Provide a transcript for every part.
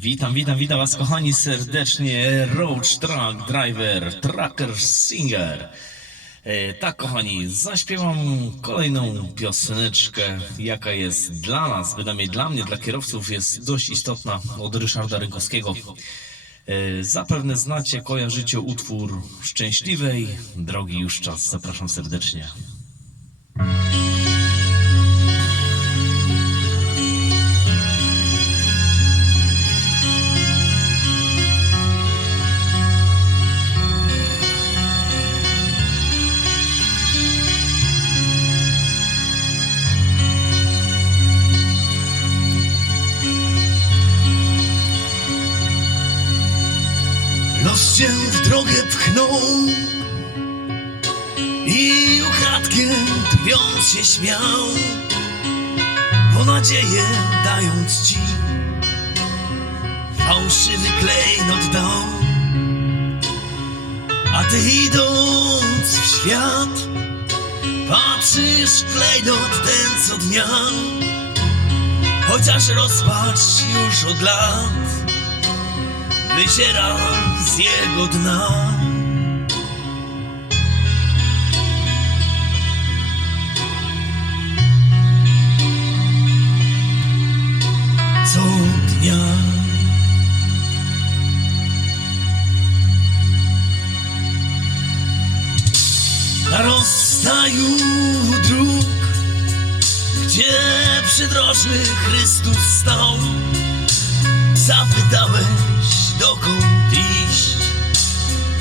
Witam, witam, witam Was kochani serdecznie. Roach Truck Driver, Trucker Singer. E, tak, kochani, zaśpiewam kolejną pioseneczkę, jaka jest dla nas, bynajmniej dla mnie, dla kierowców, jest dość istotna od Ryszarda Rynkowskiego. E, zapewne znacie, kojarzycie utwór Szczęśliwej Drogi Już Czas. Zapraszam serdecznie. Los cię w drogę pchnął i ukradkiem drwiąc się śmiał, bo nadzieję dając ci fałszywy klejnot dał. A ty idąc w świat, patrzysz klejnot ten co dnia, chociaż rozpacz już od lat wyziera z jego dna. Co dnia na rozstaju dróg, gdzie przydrożny Chrystus stał zapytałeś dokąd iść?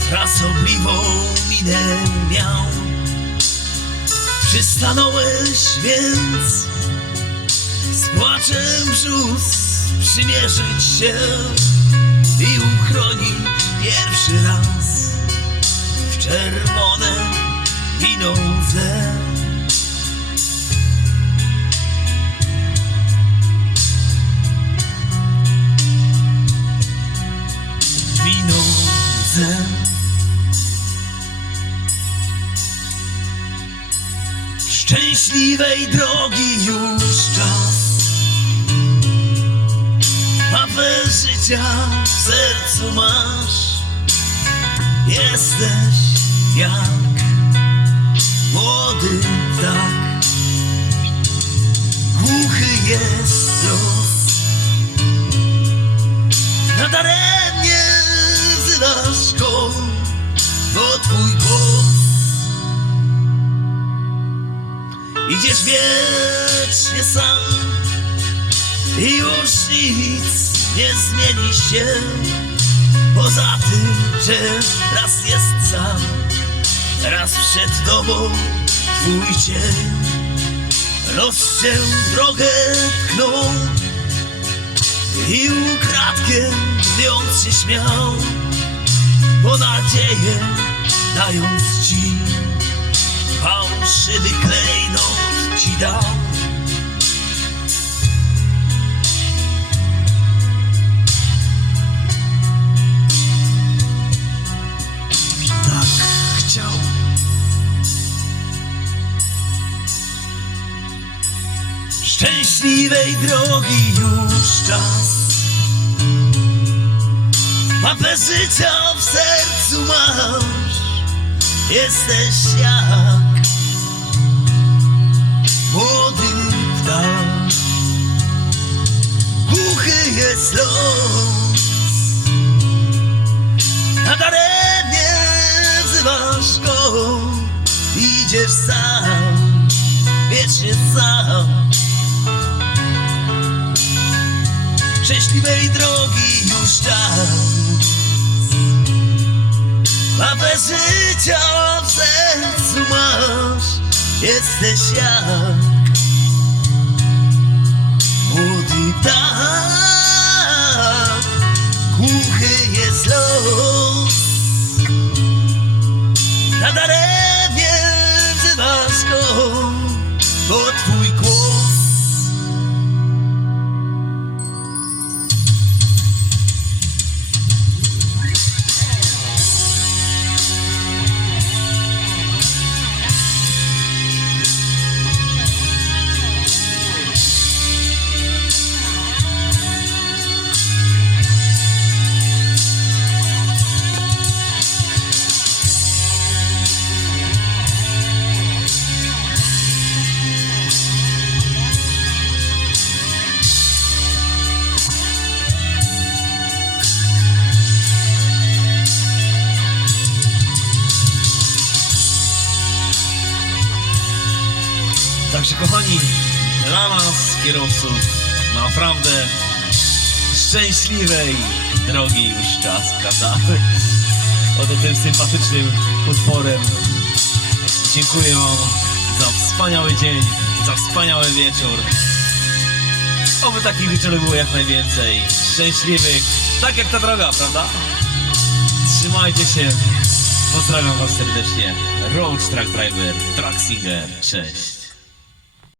Frasobliwą minę miał. Przystanąłeś więc Z płaczem brzus przymierzyć się I uchronić pierwszy raz. W czerwone wino łzę Szczęśliwej drogi już czas Mapę życia w sercu masz. Jesteś jak młody ptak. Głuchy jest los. Nadaremnie Idziesz wiecznie sam i już nic nie zmieni się Poza tym, że raz jest sam, raz przed tobą twój cień Los w drogę pchnął i ukradkiem drwiąc się śmiał, bo nadzieję dając ci fałszywy klejnot ci dał. Tak chciał. Szczęśliwej drogi już czas Mapę życia w sercu masz Jesteś jak Idziesz sam, wiecznie sam szczęśliwej drogi już czas. Mapę życia w sercu masz, jesteś jak młody ptak. Bo twój kochani, dla nas, kierowców, naprawdę szczęśliwej drogi już czas, prawda? Oto tym sympatycznym utworem dziękuję Wam za wspaniały dzień, za wspaniały wieczór. Oby takich wieczorów było jak najwięcej. Szczęśliwych, tak jak ta droga, prawda? Trzymajcie się. Pozdrawiam Was serdecznie. Road Truck Driver, Truck Singer. Cześć.